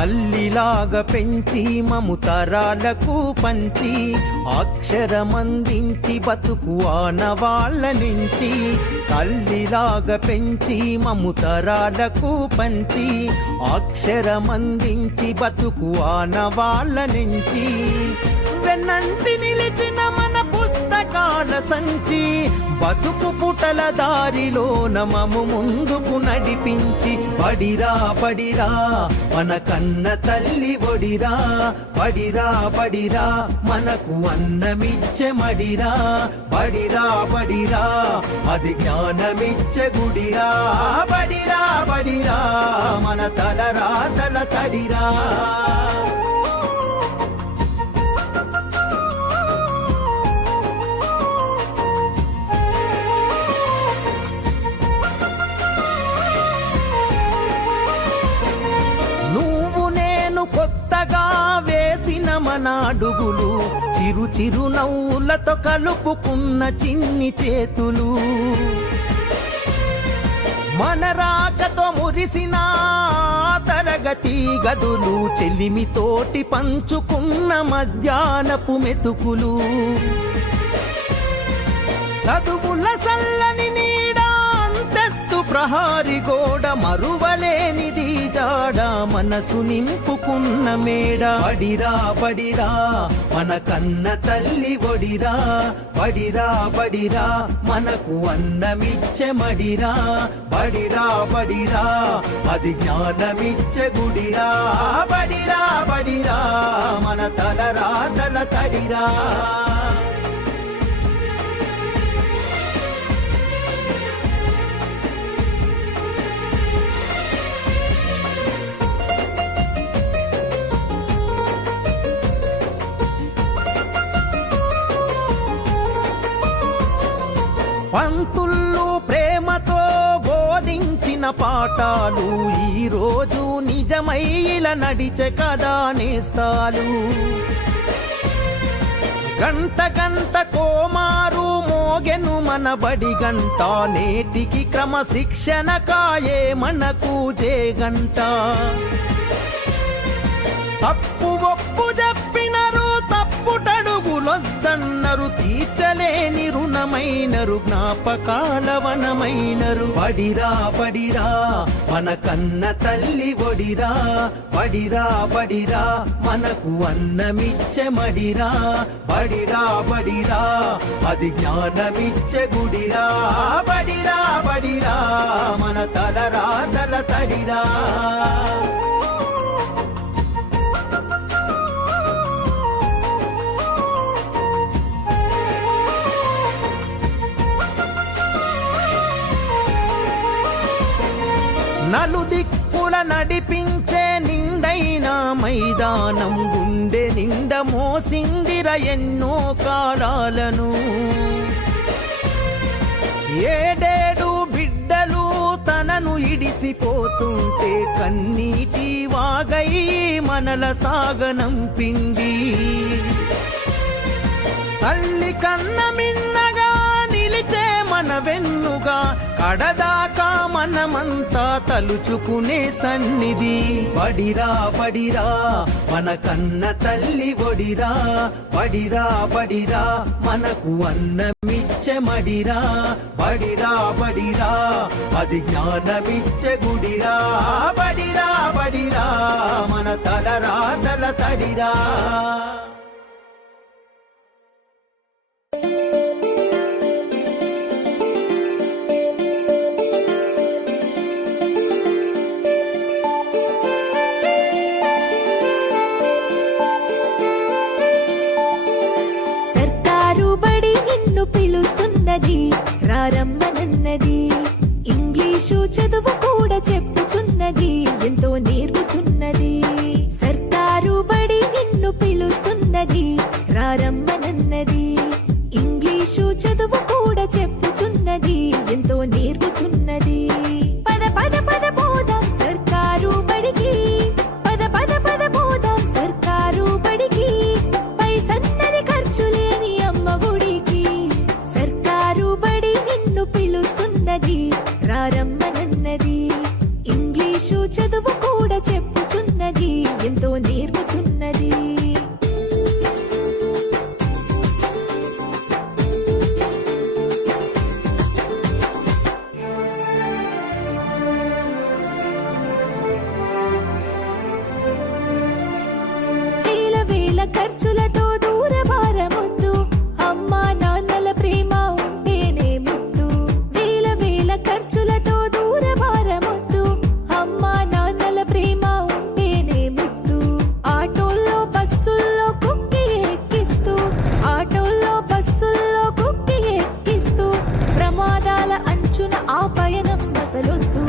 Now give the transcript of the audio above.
తల్లిలాగా పెంచి మము తరాలకు పంచి అక్షరమందించి బతుకు ఆనవాళ్ళ నుంచి. తల్లిలాగా పెంచి మము తరాలకు పంచి అక్షరమందించి బతుకు ఆనవాళ్ళ నుంచి. వెన్నంటి నిలిచిన మన పుస్తకాల సంచి బతుకు పుటల దారిలో నమము ముందుకు నడిపించి. బడిరా బడిరా మన కన్న తల్లి ఒడిరా, బడిరా బడిరా మనకు అన్నమిచ్చే మడిరా. బడిరా బడిరా అది జ్ఞానమిచ్చే గుడిరా, బడిరా బడిరా మన తలరాతల తడిరా. కొత్తగా వేసిన మన అడుగులు చిరు చిరు నవ్వులతో కలుపుకున్న చిన్ని చేతులు. మన రాకతో మురిసిన తరగతి గదులు చెలిమితోటి పంచుకున్న మధ్యాహ్నపు మెతుకులు. చదువుల సల్లని నీడా అంతెత్తు ప్రహారి గోడ మరువలేనిది జాడ మనసు నింపుకున్న మేడ. బడిరా బడిరా మన కన్న తల్లి ఒడిరా, బడిరా బడిరా మనకు అన్నమిచ్చే మడిరా. బడిరా బడిరా అది జ్ఞానమిచ్చే గుడిరా, బడిరా బడిరా మన తలరాతల తడిరా. పంతుళ్ళు ప్రేమతో బోధించిన పాఠాలు ఈరోజు నిజమై ఇలా నడిచే కదా నేస్తాలు. గంట గంట కోమారు మోగెను మన బడి గంట, నేటికి క్రమశిక్షణ కాయే మనకు జేగంట. తప్పు ఒప్పు చెప్పినరు తప్పుటడుగులొద్దన్నరు, తీర్చలేని రుణమైనరు జ్ఞాపకాల వనమైనరు. బడిరా బడిరా మన కన్న తల్లి ఒడిరా, బడిరా బడిరా మనకు అన్నమిచ్చే మడిరా. బడిరా బడిరా అది జ్ఞానమిచ్చే గుడిరా, బడిరా బడిరా మన తలరాతల తడిరా. నలుదిక్కుల నడిపించే నిండైన మైదానం గుండె నిండ మోసిందిర ఎన్నో కాలాలను. ఏడేడు బిడ్డలు తనను ఇడిసిపోతుంటే కన్నీటి వాగై మనల సాగనంపింది. తల్లి కన్న మిన్నగా నిలిచే మన వెన్నుగా కడదాకా మనమంతా తలుచుకునే సన్నిధి. బడిరా బడిరా మన కన్న తల్లి ఒడిరా, బడిరా బడిరా మనకు అన్నమిచ్చే మడిరా. బడిరా బడిరా అది జ్ఞానమిచ్చే గుడిరా, బడిరా బడిరా మన తలరాతల తడిరా. పిలుస్తున్నది రారమ్మనన్నది, ఇంగ్లీషు చదువు కూడా చెప్పుచున్నది, ఎంతో నేర్పుతున్నది. సర్కారు బడి నిన్ను పిలుస్తున్నది రారమ్మనన్నది, ఇంగ్లీషు చదువు కూడా చెప్పుచున్నది, ఎంతో నేర్పుతున్నది. పద పద పద పోదాం సర్కారు బడికి, పద పద పద పోదాం సర్కారు బడికి, పైసన్నది ఖర్చు లేని అమ్మ ఒడికి. సర్కారు బడి నిన్ను పిలుస్తున్నది రారమ్మనన్నది, ఇంగ్లీషు చదువు కూడా చెప్పుచున్నది, అసలొద్దు